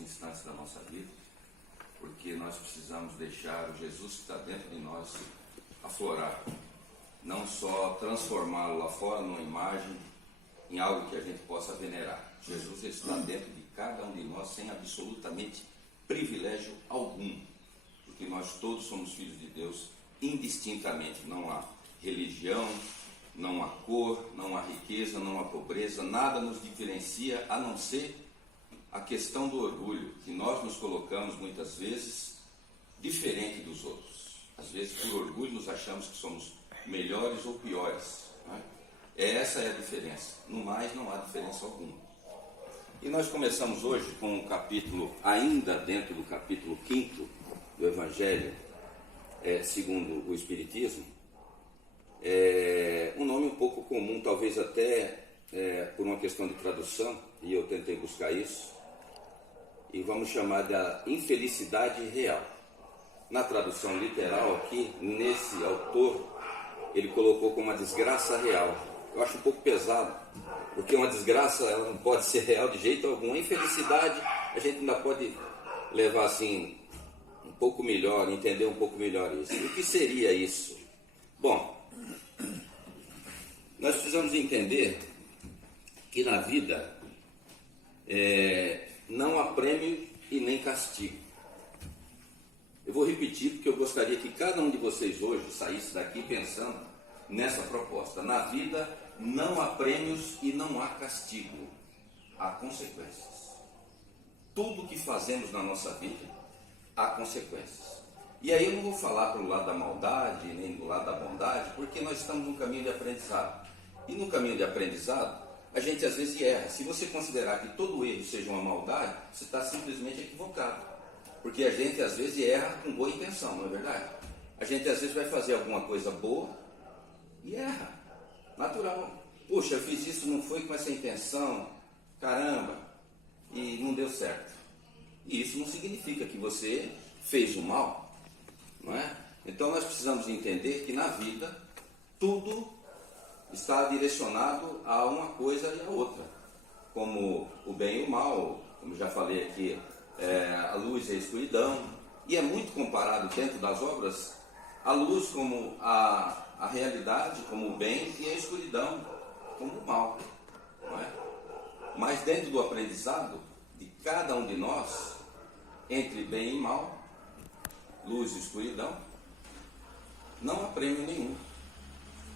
instantes da nossa vida, porque nós precisamos deixar o Jesus que está dentro de nós aflorar, não só transformá-lo lá fora numa imagem, em algo que a gente possa venerar. Jesus está dentro de cada um de nós sem absolutamente privilégio algum, porque nós todos somos filhos de Deus indistintamente. Não há religião, não há cor, não há riqueza, não há pobreza, nada nos diferencia a não ser a questão do orgulho, que nós nos colocamos muitas vezes diferente dos outros. Às vezes por orgulho nos achamos que somos melhores ou piores, né? Essa é a diferença. No mais não há diferença alguma. E nós começamos hoje com um capítulo, ainda dentro do capítulo 5 do Evangelho segundo o Espiritismo. Um nome um pouco comum, talvez até por uma questão de tradução, e eu tentei buscar isso, e vamos chamar da infelicidade real. Na tradução literal aqui, nesse autor, ele colocou como uma desgraça real. Eu acho um pouco pesado, porque uma desgraça ela não pode ser real de jeito algum. A infelicidade a gente ainda pode levar assim um pouco melhor, entender um pouco melhor isso. E o que seria isso? Bom, nós precisamos entender que na vida não há prêmio e nem castigo. Eu vou repetir porque eu gostaria que cada um de vocês hoje saísse daqui pensando nessa proposta. Na vida não há prêmios e não há castigo, há consequências. Tudo que fazemos na nossa vida há consequências. E aí eu não vou falar para o lado da maldade nem do lado da bondade, porque nós estamos num caminho de aprendizado. E no caminho de aprendizado a gente às vezes erra. Se você considerar que todo erro seja uma maldade, você está simplesmente equivocado, porque a gente às vezes erra com boa intenção, não é verdade? A gente às vezes vai fazer alguma coisa boa e erra, natural. Puxa, eu fiz isso, não foi com essa intenção, caramba, e não deu certo. E isso não significa que você fez o mal, não é? Então nós precisamos entender que na vida tudo está direcionado a uma coisa e a outra, como o bem e o mal, como já falei aqui, a luz e a escuridão, e é muito comparado dentro das obras a luz como a realidade, como o bem, e a escuridão como o mal, não é? Mas dentro do aprendizado de cada um de nós, entre bem e mal, luz e escuridão, não há prêmio nenhum.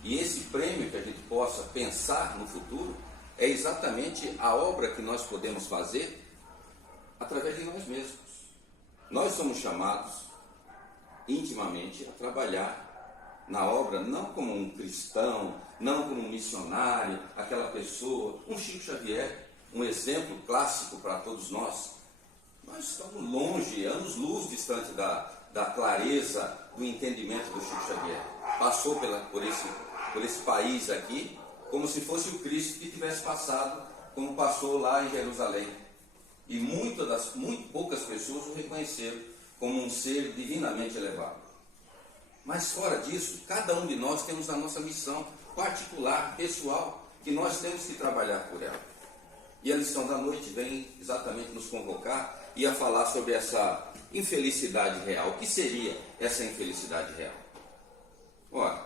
E esse prêmio que a gente possa pensar no futuro é exatamente a obra que nós podemos fazer através de nós mesmos. Nós somos chamados intimamente a trabalhar na obra, não como um cristão, não como um missionário, aquela pessoa, um Chico Xavier, um exemplo clássico para todos nós. Nós estamos longe, anos-luz distante da clareza, do entendimento do Chico Xavier. Passou por esse país aqui, como se fosse o Cristo que tivesse passado, como passou lá em Jerusalém. E muito poucas pessoas o reconheceram como um ser divinamente elevado. Mas fora disso, cada um de nós temos a nossa missão particular, pessoal, que nós temos que trabalhar por ela. E a lição da noite vem exatamente nos convocar e a falar sobre essa infelicidade real. O que seria essa infelicidade real? Ora,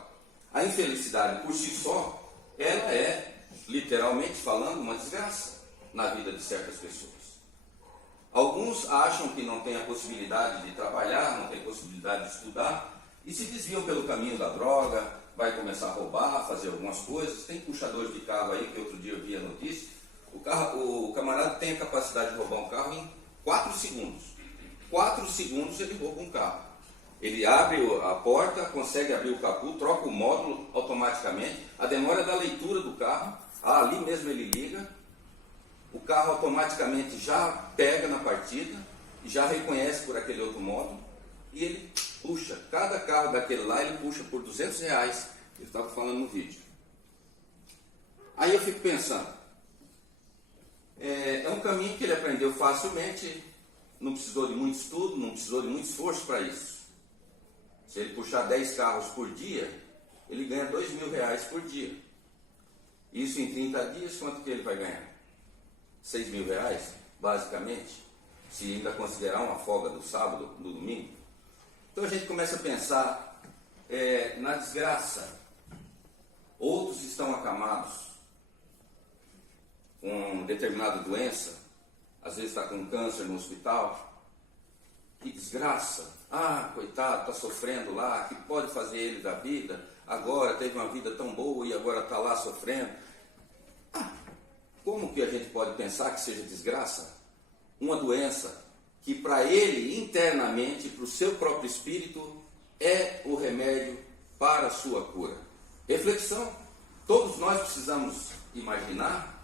a infelicidade por si só, ela é, literalmente falando, uma desgraça na vida de certas pessoas. Alguns acham que não tem a possibilidade de trabalhar, não tem possibilidade de estudar, e se desviam pelo caminho da droga, vai começar a roubar, fazer algumas coisas. Tem puxadores de carro aí, que outro dia eu vi a notícia, o camarada tem a capacidade de roubar um carro em 4 segundos. 4 segundos ele rouba um carro. Ele abre a porta, consegue abrir o capô, troca o módulo automaticamente, a demora da leitura do carro, ali mesmo ele liga, o carro automaticamente já pega na partida, já reconhece por aquele outro módulo, e ele puxa, cada carro daquele lá ele puxa por R$200, eu estava falando no vídeo. Aí eu fico pensando, é um caminho que ele aprendeu facilmente, não precisou de muito estudo, não precisou de muito esforço para isso. Se ele puxar 10 carros por dia, ele ganha R$2.000 por dia. Isso em 30 dias, quanto que ele vai ganhar? R$6.000, basicamente. se ainda considerar uma folga do sábado, do domingo. Então a gente começa a pensar na desgraça. Outros estão acamados com determinada doença, às vezes está com câncer no hospital. Que desgraça! Ah, coitado, está sofrendo lá, que pode fazer ele da vida? Agora teve uma vida tão boa e agora está lá sofrendo. Como que a gente pode pensar que seja desgraça? Uma doença que para ele internamente, para o seu próprio espírito, é o remédio para a sua cura. Reflexão. Todos nós precisamos imaginar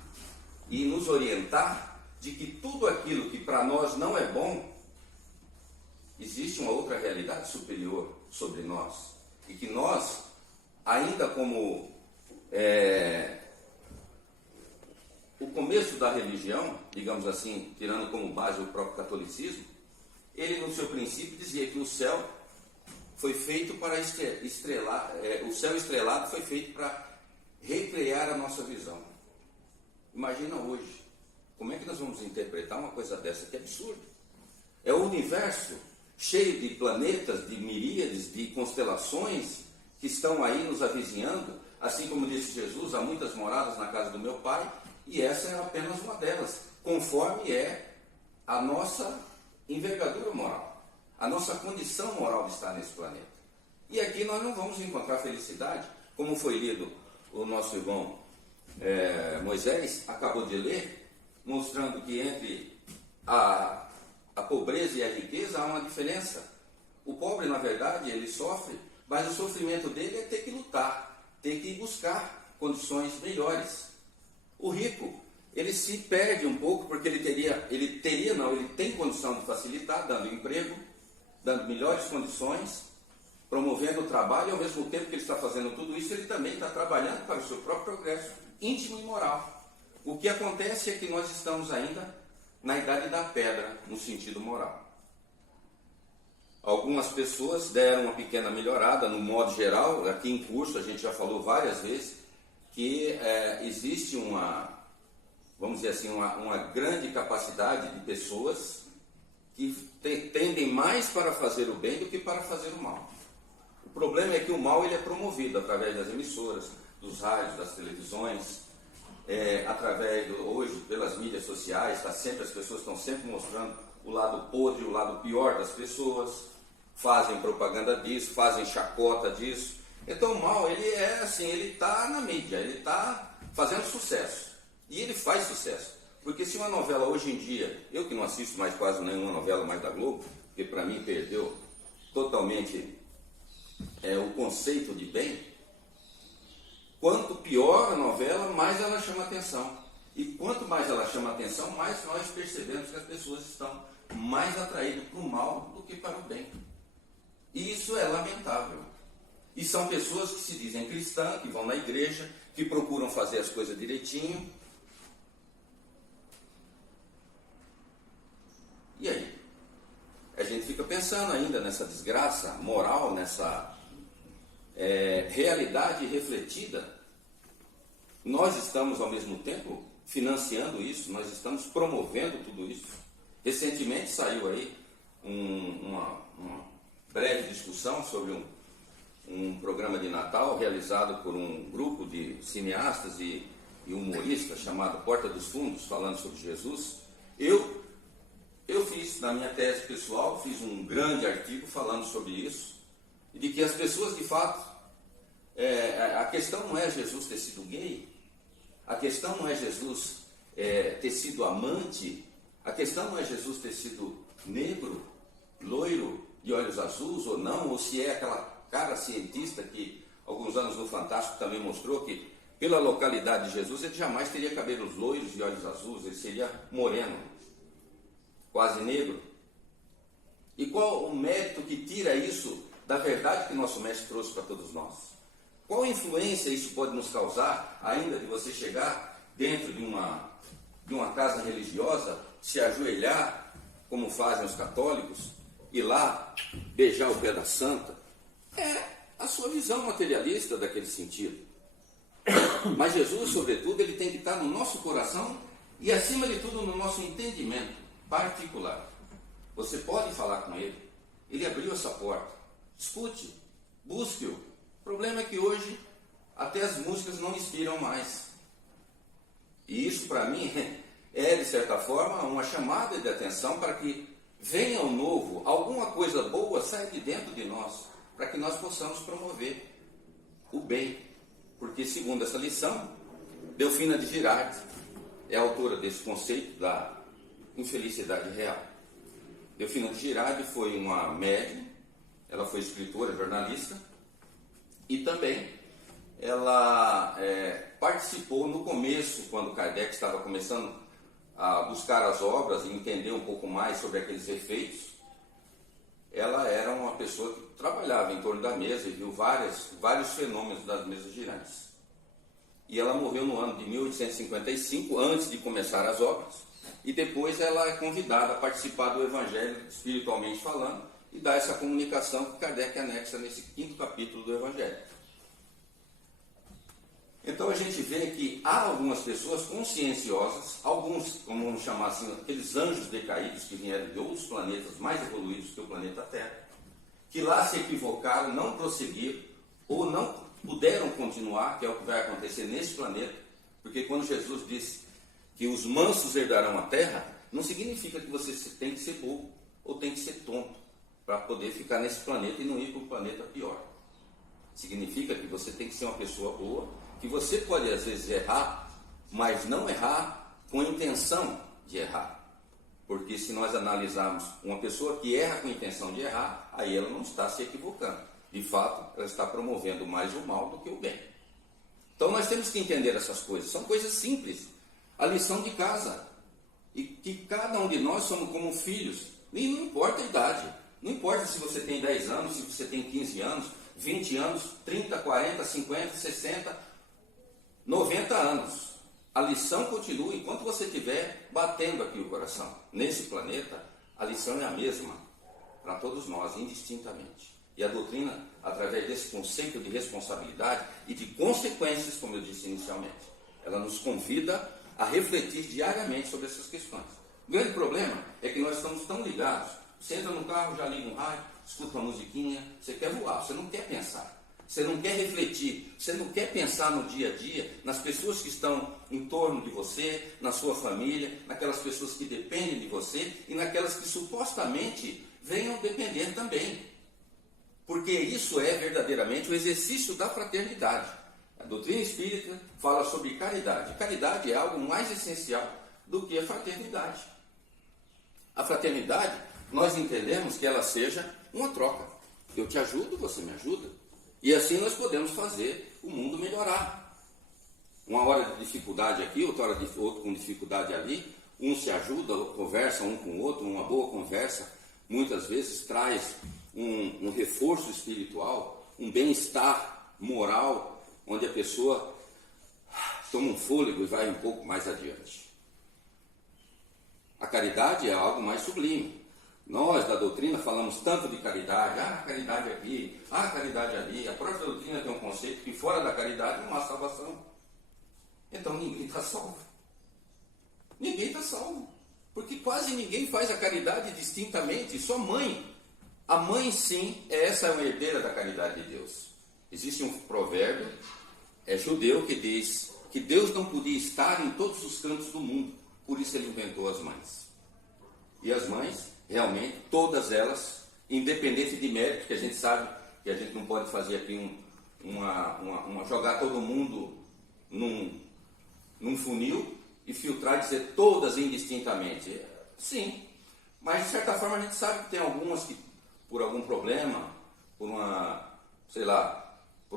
e nos orientar de que tudo aquilo que para nós não é bom, existe uma outra realidade superior sobre nós. E que nós, ainda como o começo da religião, digamos assim, tirando como base o próprio catolicismo, ele no seu princípio dizia que o céu foi feito para estrelar, o céu estrelado foi feito para recriar a nossa visão. Imagina hoje, como é que nós vamos interpretar uma coisa dessa? Que absurdo! É o universo cheio de planetas, de miríades, de constelações que estão aí nos avizinhando, assim como disse Jesus, há muitas moradas na casa do meu Pai, e essa é apenas uma delas, conforme é a nossa envergadura moral, a nossa condição moral de estar nesse planeta. E aqui nós não vamos encontrar felicidade, como foi lido o nosso irmão Moisés, acabou de ler, mostrando que entre a pobreza e a riqueza há uma diferença. O pobre, na verdade, ele sofre, mas o sofrimento dele é ter que lutar, ter que buscar condições melhores. O rico, ele se perde um pouco porque ele tem condição de facilitar, dando emprego, dando melhores condições, promovendo o trabalho, e ao mesmo tempo que ele está fazendo tudo isso, ele também está trabalhando para o seu próprio progresso íntimo e moral. O que acontece é que nós estamos ainda na idade da pedra, no sentido moral. Algumas pessoas deram uma pequena melhorada, no modo geral, aqui em curso a gente já falou várias vezes, que existe vamos dizer assim, uma grande capacidade de pessoas que tendem mais para fazer o bem do que para fazer o mal. O problema é que o mal ele é promovido através das emissoras, dos rádios, das televisões, hoje pelas mídias sociais, as pessoas estão sempre mostrando o lado podre, o lado pior das pessoas, fazem propaganda disso, fazem chacota disso. Então o mal, ele é assim, ele está na mídia, ele está fazendo sucesso. E ele faz sucesso. Porque se uma novela hoje em dia, eu que não assisto mais quase nenhuma novela mais da Globo, porque para mim perdeu totalmente o conceito de bem, quanto pior a novela, mais ela chama atenção. E quanto mais ela chama atenção, mais nós percebemos que as pessoas estão mais atraídas para o mal do que para o bem. E isso é lamentável. E são pessoas que se dizem cristãs, que vão na igreja, que procuram fazer as coisas direitinho. E aí? A gente fica pensando ainda nessa desgraça moral, nessa realidade refletida. Nós estamos, ao mesmo tempo, financiando isso, nós estamos promovendo tudo isso. Recentemente saiu aí uma breve discussão sobre um programa de Natal realizado por um grupo de cineastas e humoristas chamado Porta dos Fundos, falando sobre Jesus. Eu fiz, na minha tese pessoal, fiz um grande artigo falando sobre isso, e de que as pessoas, de fato, a questão não é Jesus ter sido gay, a questão não é Jesus ter sido amante, a questão não é Jesus ter sido negro, loiro, de olhos azuis ou não, ou se é aquela cara cientista que alguns anos no Fantástico também mostrou que pela localidade de Jesus ele jamais teria cabelos loiros e olhos azuis, ele seria moreno, quase negro. E qual o mérito que tira isso da verdade que nosso mestre trouxe para todos nós? Qual influência isso pode nos causar ainda de você chegar dentro de uma casa religiosa, se ajoelhar, como fazem os católicos, ir lá beijar o pé da santa? É a sua visão materialista daquele sentido. Mas Jesus, sobretudo, ele tem que estar no nosso coração e, acima de tudo, no nosso entendimento particular. Você pode falar com ele. Ele abriu essa porta. Escute, busque-o. O problema é que hoje até as músicas não inspiram mais. E isso para mim é, de certa forma, uma chamada de atenção para que venha o novo, alguma coisa boa saia de dentro de nós, para que nós possamos promover o bem. Porque, segundo essa lição, Delfina de Girardi é a autora desse conceito da infelicidade real. Delfina de Girardi foi uma médium, ela foi escritora, jornalista, e também ela participou no começo, quando Kardec estava começando a buscar as obras e entender um pouco mais sobre aqueles efeitos. Ela era uma pessoa que trabalhava em torno da mesa e viu vários fenômenos das mesas girantes. E ela morreu no ano de 1855, antes de começar as obras, e depois ela é convidada a participar do Evangelho, espiritualmente falando, e dar essa comunicação que Kardec anexa nesse 5º capítulo do Evangelho. Então a gente vê que há algumas pessoas conscienciosas, alguns, como vamos chamar assim, aqueles anjos decaídos que vieram de outros planetas mais evoluídos que o planeta Terra, que lá se equivocaram, não prosseguiram ou não puderam continuar, que é o que vai acontecer nesse planeta, porque quando Jesus disse que os mansos herdarão a terra, não significa que você tem que ser bobo ou tem que ser tonto para poder ficar nesse planeta e não ir para um planeta pior. Significa que você tem que ser uma pessoa boa, que você pode às vezes errar, mas não errar com a intenção de errar. Porque se nós analisarmos uma pessoa que erra com a intenção de errar, aí ela não está se equivocando. De fato, ela está promovendo mais o mal do que o bem. Então nós temos que entender essas coisas. São coisas simples. A lição de casa. E que cada um de nós somos como filhos. E não importa a idade. Não importa se você tem 10 anos, se você tem 15 anos, 20 anos, 30, 40, 50, 60, 90 anos. A lição continua enquanto você estiver batendo aqui o coração. Nesse planeta, a lição é a mesma para todos nós, indistintamente. E a doutrina, através desse conceito de responsabilidade e de consequências, como eu disse inicialmente, ela nos convida a refletir diariamente sobre essas questões. O grande problema é que nós estamos tão ligados. Você entra no carro, já liga um rádio, escuta uma musiquinha, você quer voar, você não quer pensar. Você não quer refletir, você não quer pensar no dia a dia, nas pessoas que estão em torno de você, na sua família, naquelas pessoas que dependem de você e naquelas que supostamente venham depender também. Porque isso é verdadeiramente o exercício da fraternidade. A doutrina espírita fala sobre caridade. Caridade é algo mais essencial do que a fraternidade. A fraternidade, nós entendemos que ela seja uma troca. Eu te ajudo, você me ajuda. E assim nós podemos fazer o mundo melhorar. Uma hora de dificuldade aqui, outra hora outro com dificuldade ali. Um se ajuda, conversa um com o outro. Uma boa conversa muitas vezes traz um reforço espiritual, um bem-estar moral, onde a pessoa toma um fôlego e vai um pouco mais adiante. A caridade é algo mais sublime. Nós, da doutrina, falamos tanto de caridade, caridade aqui, caridade ali. A própria doutrina tem um conceito que fora da caridade não há salvação. Então ninguém está salvo. Ninguém está salvo. Porque quase ninguém faz a caridade distintamente, só mãe. A mãe, sim, essa é uma herdeira da caridade de Deus. Existe um provérbio judeu que diz que Deus não podia estar em todos os cantos do mundo, por isso ele inventou as mães. E as mães, realmente, todas elas, independente de mérito, que a gente sabe que a gente não pode fazer aqui jogar todo mundo num funil e filtrar e dizer todas indistintamente. Sim, mas de certa forma a gente sabe que tem algumas que, por algum problema, por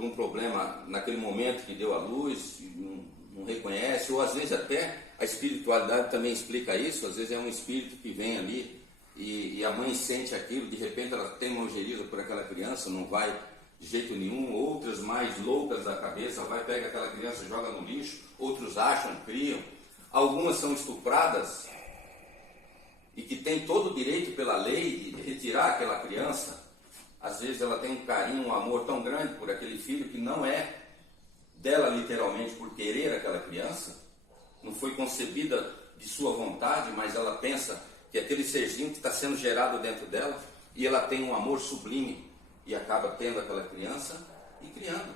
um problema naquele momento que deu à luz, não reconhece, ou às vezes até a espiritualidade também explica isso, às vezes é um espírito que vem ali e a mãe sente aquilo, de repente ela tem uma ojeriza por aquela criança, não vai de jeito nenhum, outras mais loucas da cabeça, pega aquela criança e joga no lixo, outros acham, criam, algumas são estupradas e que tem todo o direito pela lei de retirar aquela criança. Às vezes ela tem um carinho, um amor tão grande por aquele filho que não é dela literalmente por querer aquela criança, não foi concebida de sua vontade, mas ela pensa que é aquele serzinho que está sendo gerado dentro dela, e ela tem um amor sublime, e acaba tendo aquela criança e criando.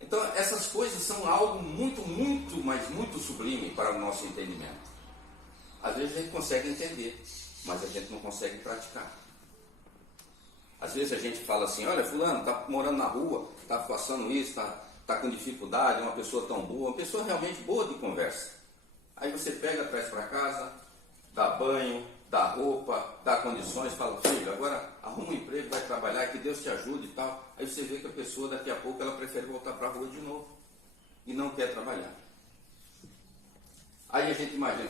Então, essas coisas são algo muito, muito, mas muito sublime para o nosso entendimento. Às vezes a gente consegue entender, mas a gente não consegue praticar. Às vezes a gente fala assim, olha, fulano está morando na rua, está passando isso, está com dificuldade, é uma pessoa tão boa, uma pessoa realmente boa de conversa. Aí você pega, traz para casa, dá banho, dá roupa, dá condições, fala, filho, agora arruma um emprego, vai trabalhar, que Deus te ajude e tal. Aí você vê que a pessoa daqui a pouco ela prefere voltar para a rua de novo e não quer trabalhar. Aí a gente imagina,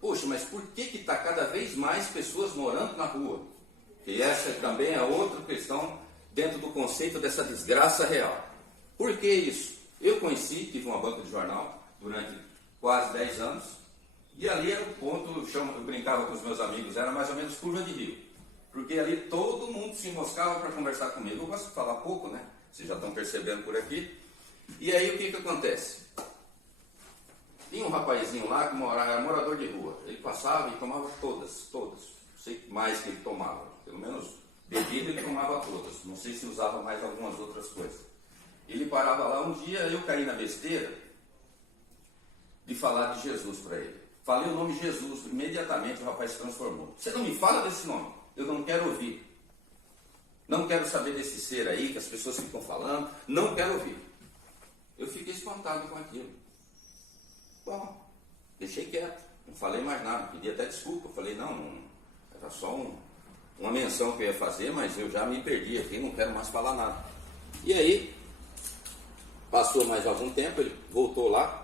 poxa, mas por que está cada vez mais pessoas morando na rua? E essa também é outra questão dentro do conceito dessa desgraça real. Por que isso? Eu conheci, tive uma banca de jornal durante quase 10 anos, e ali era o ponto, eu brincava com os meus amigos, era mais ou menos curva de rio. Porque ali todo mundo se enroscava para conversar comigo. Eu gosto de falar pouco, né? Vocês já estão percebendo por aqui. E aí o que acontece? Tinha um rapazinho lá que era morador de rua. Ele passava e tomava todas. Não sei mais que ele tomava. Pelo menos bebida ele tomava todas. Não sei se usava mais algumas outras coisas. Ele parava lá um dia, eu caí na besteira de falar de Jesus para ele. Falei o nome Jesus, imediatamente o rapaz se transformou. Você não me fala desse nome, eu não quero ouvir. Não quero saber desse ser aí que as pessoas ficam falando, não quero ouvir. Eu fiquei espantado com aquilo. Bom, deixei quieto, não falei mais nada, pedi até desculpa. Falei, não era só uma menção que eu ia fazer, mas eu já me perdi aqui, não quero mais falar nada. E aí, passou mais algum tempo, ele voltou lá.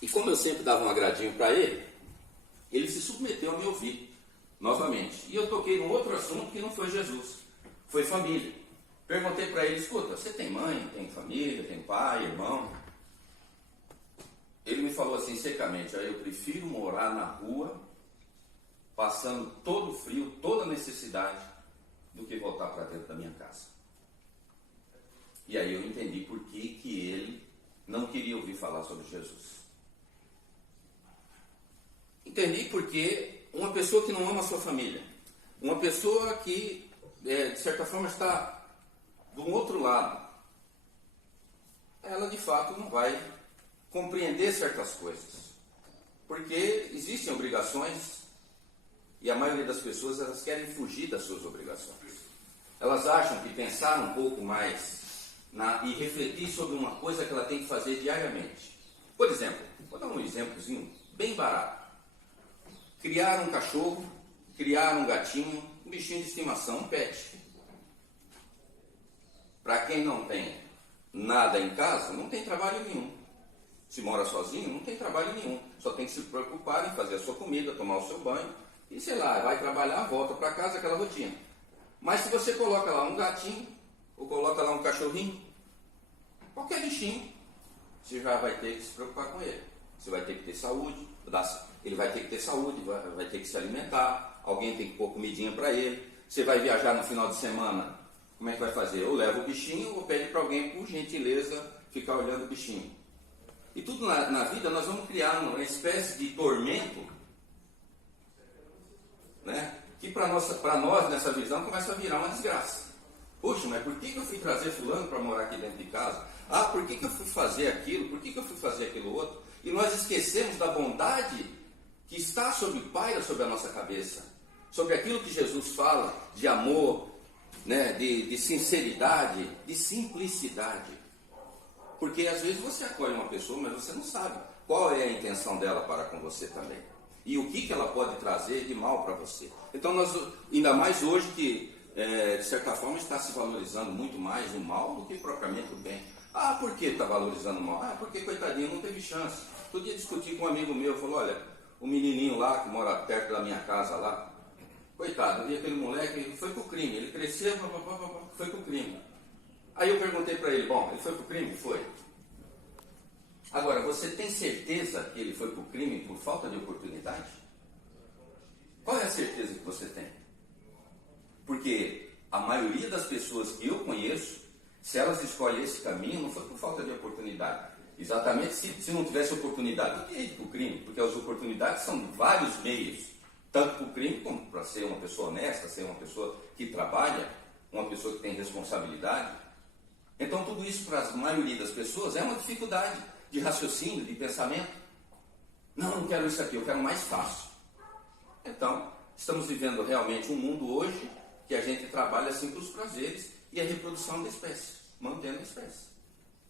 E como eu sempre dava um agradinho para ele, ele se submeteu a me ouvir novamente. E eu toquei num outro assunto que não foi Jesus, foi família. Perguntei para ele, escuta, você tem mãe, tem família, tem pai, irmão? Ele me falou assim secamente, eu prefiro morar na rua, passando todo o frio, toda a necessidade, do que voltar para dentro da minha casa. E aí eu entendi por que ele não queria ouvir falar sobre Jesus. Entendi porque uma pessoa que não ama a sua família, uma pessoa que, de certa forma, está do outro lado, ela de fato não vai compreender certas coisas. Porque existem obrigações e a maioria das pessoas elas querem fugir das suas obrigações. Elas acham que pensar um pouco mais e refletir sobre uma coisa que ela tem que fazer diariamente. Por exemplo, vou dar um exemplozinho bem barato. Criar um cachorro, criar um gatinho, um bichinho de estimação, um pet. Para quem não tem nada em casa, não tem trabalho nenhum. Se mora sozinho, não tem trabalho nenhum. Só tem que se preocupar em fazer a sua comida, tomar o seu banho. E sei lá, vai trabalhar, volta para casa, aquela rotina. Mas se você coloca lá um gatinho, ou coloca lá um cachorrinho, qualquer bichinho, você já vai ter que se preocupar com ele. Você vai ter que ter saúde, ele vai ter que ter saúde, vai ter que se alimentar, alguém tem que pôr comidinha para ele. Você vai viajar no final de semana, como é que vai fazer? Ou leva o bichinho ou pede para alguém, por gentileza, ficar olhando o bichinho. E tudo na vida nós vamos criar uma espécie de tormento, né? Que para nós, nessa visão, começa a virar uma desgraça. Poxa, mas por que eu fui trazer fulano para morar aqui dentro de casa? Ah, por que eu fui fazer aquilo? Por que eu fui fazer aquilo outro? E nós esquecemos da bondade que está paira sobre a nossa cabeça, sobre aquilo que Jesus fala de amor, né, de sinceridade, de simplicidade. Porque às vezes você acolhe uma pessoa, mas você não sabe qual é a intenção dela para com você também. E o que ela pode trazer de mal para você. Então nós, ainda mais hoje que, de certa forma, está se valorizando muito mais o mal do que propriamente o bem. Ah, por que está valorizando o mal? Ah, porque coitadinho, não teve chance. Todo dia discuti com um amigo meu, falou, olha, o menininho lá que mora perto da minha casa lá, coitado, eu vi aquele moleque, ele foi pro crime, ele cresceu, foi pro crime. Aí eu perguntei para ele, bom, ele foi pro crime? Foi. Agora, você tem certeza que ele foi pro crime por falta de oportunidade? Qual é a certeza que você tem? Porque a maioria das pessoas que eu conheço, se elas escolhem esse caminho, não foi por falta de oportunidade. Exatamente, se não tivesse oportunidade, não teria ido para o crime, porque as oportunidades são vários meios, tanto para o crime como para ser uma pessoa honesta, ser uma pessoa que trabalha, uma pessoa que tem responsabilidade. Então tudo isso para a maioria das pessoas é uma dificuldade de raciocínio, de pensamento. Não quero isso aqui, eu quero mais fácil. Então, estamos vivendo realmente um mundo hoje que a gente trabalha assim para os prazeres e a reprodução da espécie, mantendo a espécie.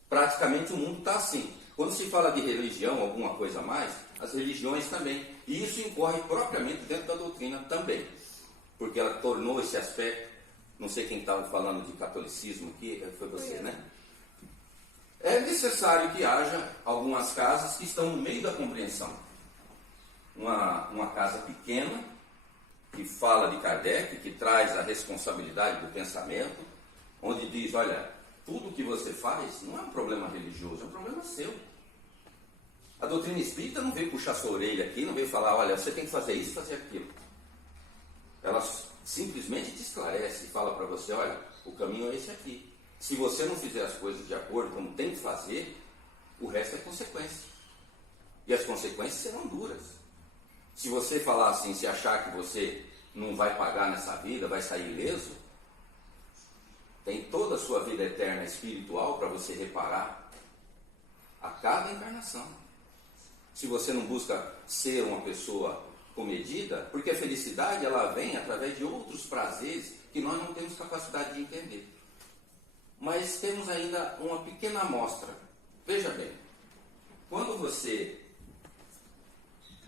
Praticamente o mundo está assim. Quando se fala de religião, alguma coisa a mais, as religiões também. E isso incorre propriamente dentro da doutrina também. Porque ela tornou esse aspecto, não sei quem estava falando de catolicismo aqui, foi você, né? É necessário que haja algumas casas que estão no meio da compreensão. Uma casa pequena, que fala de Kardec, que traz a responsabilidade do pensamento, onde diz, olha, tudo que você faz não é um problema religioso, é um problema seu. A doutrina espírita não veio puxar sua orelha aqui, não veio falar, olha, você tem que fazer isso, fazer aquilo. Ela simplesmente te esclarece e fala para você, olha, o caminho é esse aqui. Se você não fizer as coisas de acordo como tem que fazer, o resto é consequência. E as consequências serão duras. Se você falar assim, se achar que você não vai pagar nessa vida, vai sair ileso, tem toda a sua vida eterna espiritual para você reparar a cada encarnação. Se você não busca ser uma pessoa comedida, porque a felicidade ela vem através de outros prazeres que nós não temos capacidade de entender. Mas temos ainda uma pequena amostra. Veja bem, quando você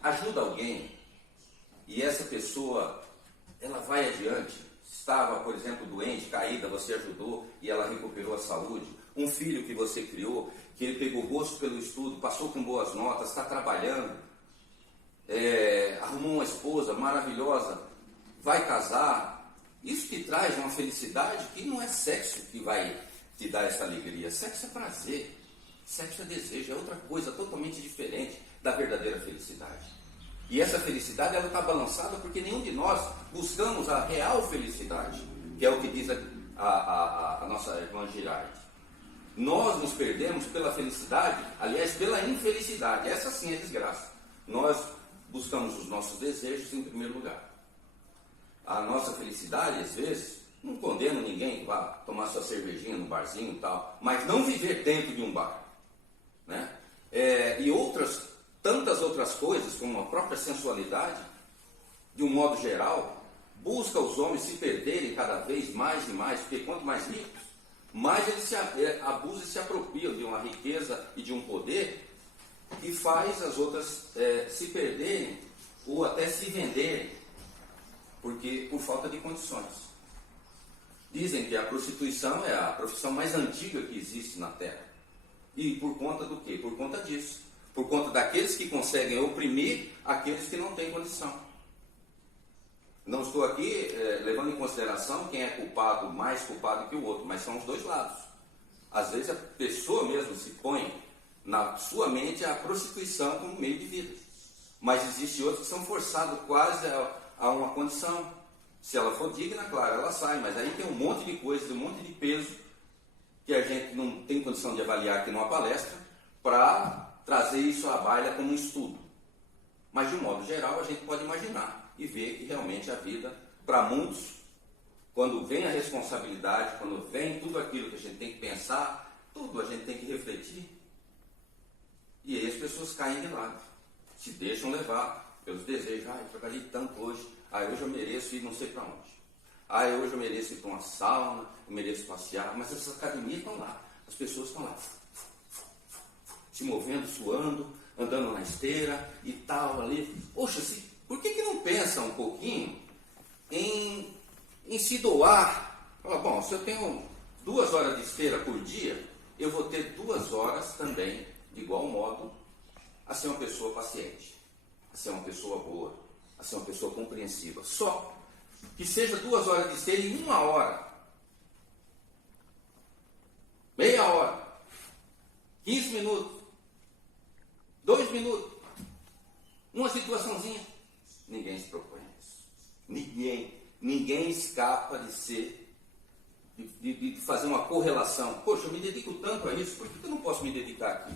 ajuda alguém e essa pessoa ela vai adiante, estava, por exemplo, doente, caída, você ajudou e ela recuperou a saúde, um filho que você criou, que ele pegou gosto pelo estudo, passou com boas notas, está trabalhando, arrumou uma esposa maravilhosa, vai casar, isso que traz uma felicidade que não é sexo que vai te dar essa alegria, sexo é prazer, sexo é desejo, é outra coisa totalmente diferente da verdadeira felicidade. E essa felicidade ela está balançada porque nenhum de nós buscamos a real felicidade, que é o que diz a nossa irmã Girardi. Nós nos perdemos pela felicidade, aliás, pela infelicidade. Essa sim é desgraça. Nós buscamos os nossos desejos em primeiro lugar. A nossa felicidade, às vezes, não condeno ninguém que vá tomar sua cervejinha no barzinho e tal, mas não viver dentro de um bar, né? E tantas outras coisas, como a própria sensualidade, de um modo geral, busca os homens se perderem cada vez mais e mais, porque quanto mais ricos, mais eles abusam e se apropriam de uma riqueza e de um poder que faz as outras se perderem ou até se venderem, porque por falta de condições. Dizem que a prostituição é a profissão mais antiga que existe na Terra. E por conta do quê? Por conta disso. Por conta daqueles que conseguem oprimir aqueles que não têm condição. Não estou aqui levando em consideração quem é culpado, mais culpado que o outro, mas são os dois lados. Às vezes a pessoa mesmo se põe na sua mente a prostituição como meio de vida. Mas existe outros que são forçados quase a uma condição. Se ela for digna, claro, ela sai, mas aí tem um monte de coisas, um monte de peso que a gente não tem condição de avaliar aqui numa palestra para trazer isso à baila como um estudo. Mas de um modo geral a gente pode imaginar e ver que realmente a vida, para muitos, quando vem a responsabilidade, quando vem tudo aquilo que a gente tem que pensar, tudo a gente tem que refletir, e aí as pessoas caem de lado, se deixam levar pelos desejos. Eu trabalhei tanto hoje, hoje eu mereço ir não sei para onde, hoje eu mereço ir para uma sauna, eu mereço passear, mas essas academias estão lá, as pessoas estão lá, se movendo, suando, andando na esteira e tal ali. Poxa, por que não pensa um pouquinho em se doar? Fala, bom, se eu tenho 2 horas de esteira por dia, eu vou ter 2 horas também, de igual modo, a ser uma pessoa paciente, a ser uma pessoa boa, a ser uma pessoa compreensiva. Só que seja 2 horas de esteira em 1 hora, meia hora, 15 minutos, 2 minutos, uma situaçãozinha. Ninguém se propõe a isso. Ninguém escapa de ser, de fazer uma correlação. Poxa, eu me dedico tanto a isso, por que eu não posso me dedicar aqui?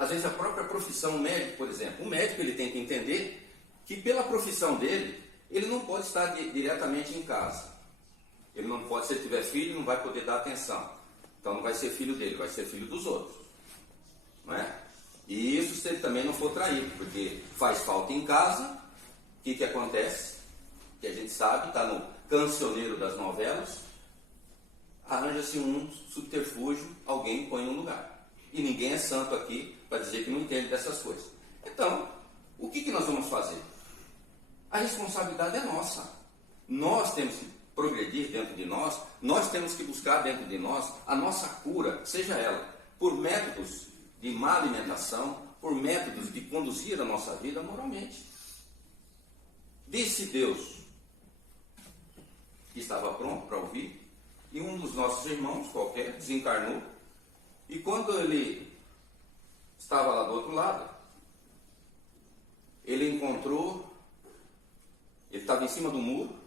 Às vezes a própria profissão, o médico, por exemplo. O médico ele tem que entender que pela profissão dele, ele não pode estar diretamente em casa. Ele não pode, se ele tiver filho, não vai poder dar atenção. Então não vai ser filho dele, vai ser filho dos outros. Não é? E isso se ele também não for traído, porque faz falta em casa. O que acontece? Que a gente sabe, está no cancioneiro das novelas, arranja-se um subterfúgio, alguém põe no lugar. E ninguém é santo aqui para dizer que não entende dessas coisas. Então, o que nós vamos fazer? A responsabilidade é nossa. Nós temos que progredir dentro de nós, nós temos que buscar dentro de nós a nossa cura, seja ela por métodos de má alimentação, por métodos de conduzir a nossa vida moralmente. Disse Deus que estava pronto para ouvir, e um dos nossos irmãos, qualquer, desencarnou, e quando ele estava lá do outro lado, ele encontrou, ele estava em cima do muro,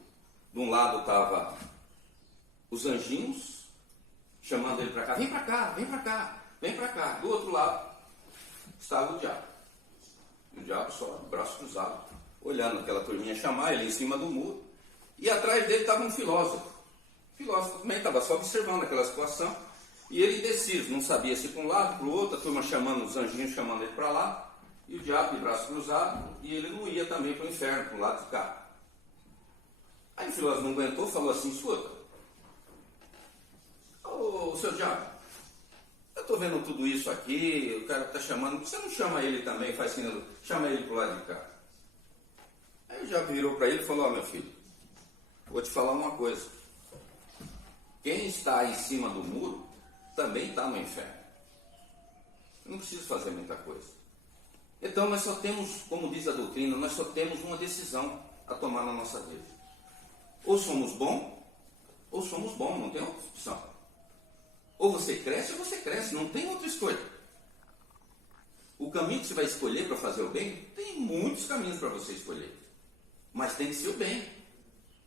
de um lado estava os anjinhos, chamando ele para cá, vem para cá, vem para cá, vem para cá. Do outro lado estava o diabo. O diabo só, braço cruzado, olhando aquela turminha chamar, ele em cima do muro. E atrás dele estava um filósofo. O filósofo também estava só observando aquela situação. E ele indeciso, não sabia se para um lado, para o outro, a turma chamando, os anjinhos chamando ele para lá. E o diabo de braço cruzado, e ele não ia também para o inferno, para o lado de cá. Aí o filósofo não aguentou, falou assim, escuta, ô seu diabo, eu estou vendo tudo isso aqui, o cara está chamando, você não chama ele também, faz assim, chama ele para o lado de cá. Aí o diabo virou para ele e falou, ó meu filho, vou te falar uma coisa, quem está em cima do muro também está no inferno. Não precisa fazer muita coisa. Então nós só temos, como diz a doutrina, nós só temos uma decisão a tomar na nossa vida. Ou somos bons, não tem outra opção. Ou você cresce, não tem outra escolha. O caminho que você vai escolher para fazer o bem, tem muitos caminhos para você escolher. Mas tem que ser o bem.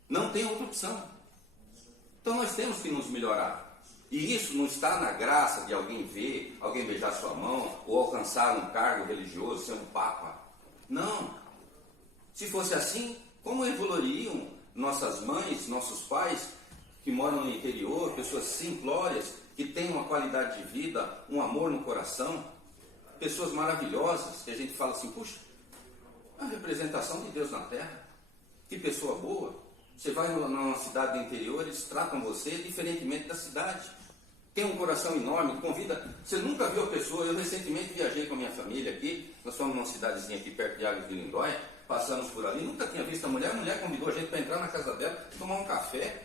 Não tem outra opção. Então nós temos que nos melhorar. E isso não está na graça de alguém ver, alguém beijar sua mão, ou alcançar um cargo religioso, ser um papa. Não. Se fosse assim, como evoluiriam nossas mães, nossos pais, que moram no interior, pessoas simplórias, que têm uma qualidade de vida, um amor no coração, pessoas maravilhosas, que a gente fala assim, puxa, a representação de Deus na Terra, que pessoa boa. Você vai numa cidade do interior, eles tratam você diferentemente da cidade. Tem um coração enorme, convida. Você nunca viu a pessoa, eu recentemente viajei com a minha família aqui, nós fomos numa cidadezinha aqui perto de Águas de Lindóia, passamos por ali, nunca tinha visto a mulher convidou a gente para entrar na casa dela, tomar um café,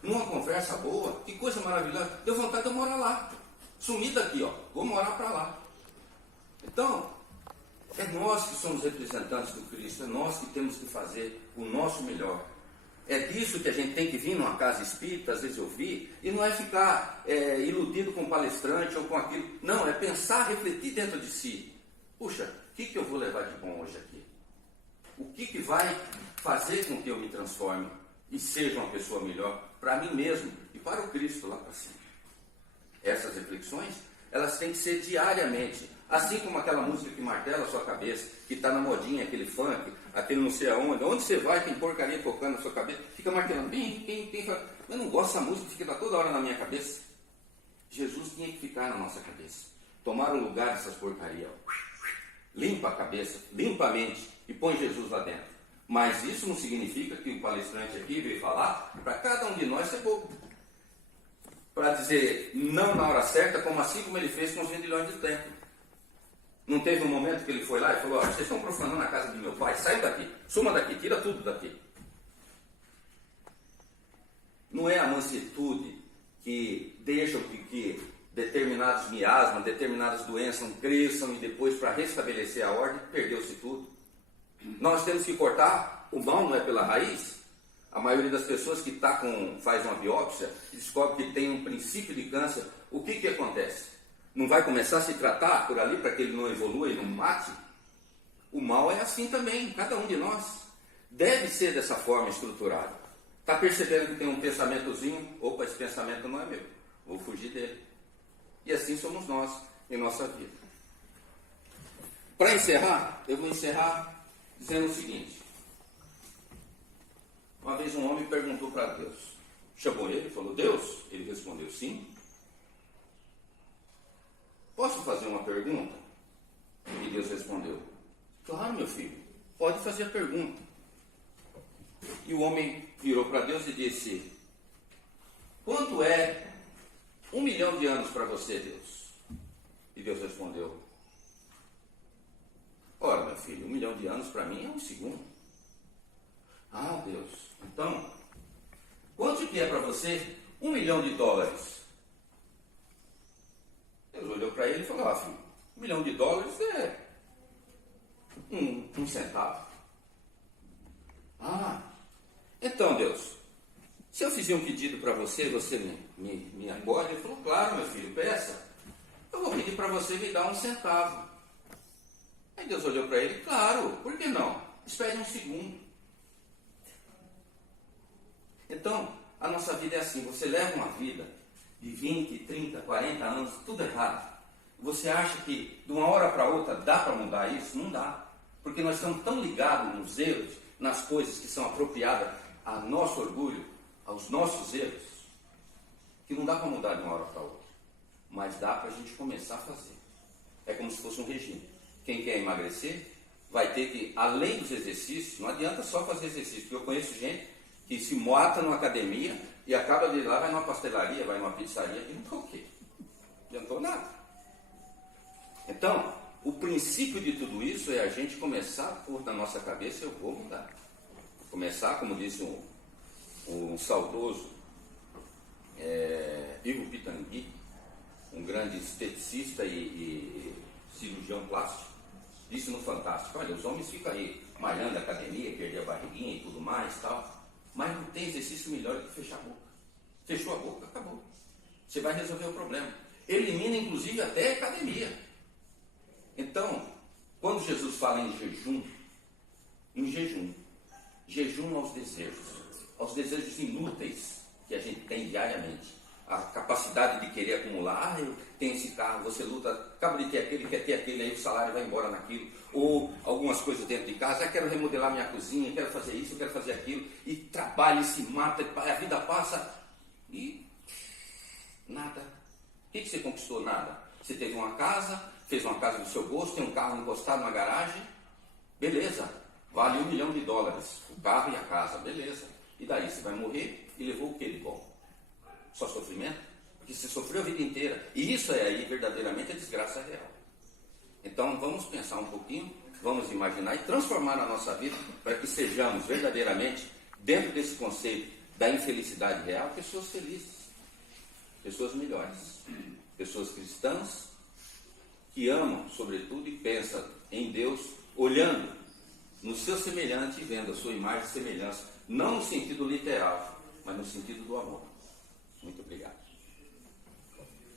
numa conversa boa, que coisa maravilhosa, deu vontade de eu morar lá, sumir daqui, ó, vou morar para lá. Então, é nós que somos representantes do Cristo, é nós que temos que fazer o nosso melhor. É disso que a gente tem que vir numa casa espírita, às vezes ouvir, e não é ficar iludido com o palestrante ou com aquilo, não, é pensar, refletir dentro de si. Puxa, o que eu vou levar de bom hoje aqui? O que vai fazer com que eu me transforme e seja uma pessoa melhor para mim mesmo e para o Cristo lá para cima? Essas reflexões, elas têm que ser diariamente, assim como aquela música que martela a sua cabeça, que está na modinha, aquele funk, aquele não sei aonde, onde você vai tem porcaria tocando na sua cabeça, fica martelando, bem, eu não gosto dessa música, fica toda hora na minha cabeça. Jesus tinha que ficar na nossa cabeça, tomar o lugar dessas porcarias, limpa a cabeça, limpa a mente e põe Jesus lá dentro. Mas isso não significa que o palestrante aqui veio falar para cada um de nós ser bobo. Para dizer não na hora certa, assim como ele fez com os vendilhões de templo. Não teve um momento que ele foi lá e falou, vocês estão profanando a casa de meu pai, sai daqui, suma daqui, tira tudo daqui. Não é a mansuetude que deixa que determinados miasmas, determinadas doenças cresçam e depois, para restabelecer a ordem, perdeu-se tudo. Nós temos que cortar o mal, não é pela raiz. A maioria das pessoas que faz uma biópsia descobre que tem um princípio de câncer. O que acontece? Não vai começar a se tratar por ali para que ele não evolua e não mate? O mal é assim também, cada um de nós. Deve ser dessa forma estruturado. Está percebendo que tem um pensamentozinho? Opa, esse pensamento não é meu, vou fugir dele. E assim somos nós em nossa vida. Para encerrar, eu vou encerrar dizendo o seguinte. Uma vez um homem perguntou para Deus. Chamou ele e falou, Deus? Ele respondeu, sim. Posso fazer uma pergunta? E Deus respondeu, claro, meu filho, pode fazer a pergunta. E o homem virou para Deus e disse, quanto é 1 milhão de anos para você, Deus? E Deus respondeu, ora, meu filho, 1 milhão de anos para mim é um segundo. Ah, Deus, então, quanto que é para você 1 milhão de dólares? Deus olhou para ele e falou, filho, 1 milhão de dólares é um centavo. Ah, então, Deus, se eu fizer um pedido para você, você me acolhe? Ele falou, claro, meu filho, peça. Eu vou pedir para você me dar 1 centavo. Aí Deus olhou para ele, claro, por que não? Espere um segundo. Então, a nossa vida é assim, você leva uma vida de 20, 30, 40 anos, tudo errado. Você acha que de uma hora para outra dá para mudar isso? Não dá. Porque nós estamos tão ligados nos erros, nas coisas que são apropriadas a nosso orgulho, aos nossos erros, que não dá para mudar de uma hora para outra. Mas dá para a gente começar a fazer. É como se fosse um regime. Quem quer emagrecer vai ter que, além dos exercícios, não adianta só fazer exercício, porque eu conheço gente que se mata numa academia e acaba de ir lá, vai numa pastelaria, vai numa pizzaria e não está o quê? Não adiantou nada. Então, o princípio de tudo isso é a gente começar a pôr na nossa cabeça, eu vou mudar. Começar, como disse um saudoso Ivo Pitangui, um grande esteticista e cirurgião plástico, disse no Fantástico, olha, os homens ficam aí malhando a academia, perder a barriguinha e tudo mais tal, mas não tem exercício melhor do que fechar a boca. Fechou a boca, acabou. Você vai resolver o problema. Elimina inclusive até a academia. Então, quando Jesus fala em jejum, jejum aos desejos inúteis que a gente tem diariamente, a capacidade de querer acumular, eu tenho esse carro, você luta, acaba de ter aquele, quer ter aquele, aí o salário vai embora naquilo, ou algumas coisas dentro de casa, quero remodelar minha cozinha, quero fazer isso, quero fazer aquilo, e trabalha, e se mata, a vida passa, e nada. O que você conquistou? Nada. Você teve uma casa, fez uma casa do seu gosto, tem um carro encostado na garagem, beleza, vale 1 milhão de dólares, o carro e a casa, beleza. E daí, você vai morrer e levou o que de bom? Só sofrimento? Porque você sofreu a vida inteira. E isso é aí verdadeiramente a desgraça real. Então vamos pensar um pouquinho, vamos imaginar e transformar na nossa vida para que sejamos verdadeiramente, dentro desse conceito da infelicidade real, pessoas felizes, pessoas melhores, pessoas cristãs que amam, sobretudo, e pensam em Deus, olhando no seu semelhante e vendo a sua imagem e semelhança, não no sentido literal, mas no sentido do amor. Muito obrigado.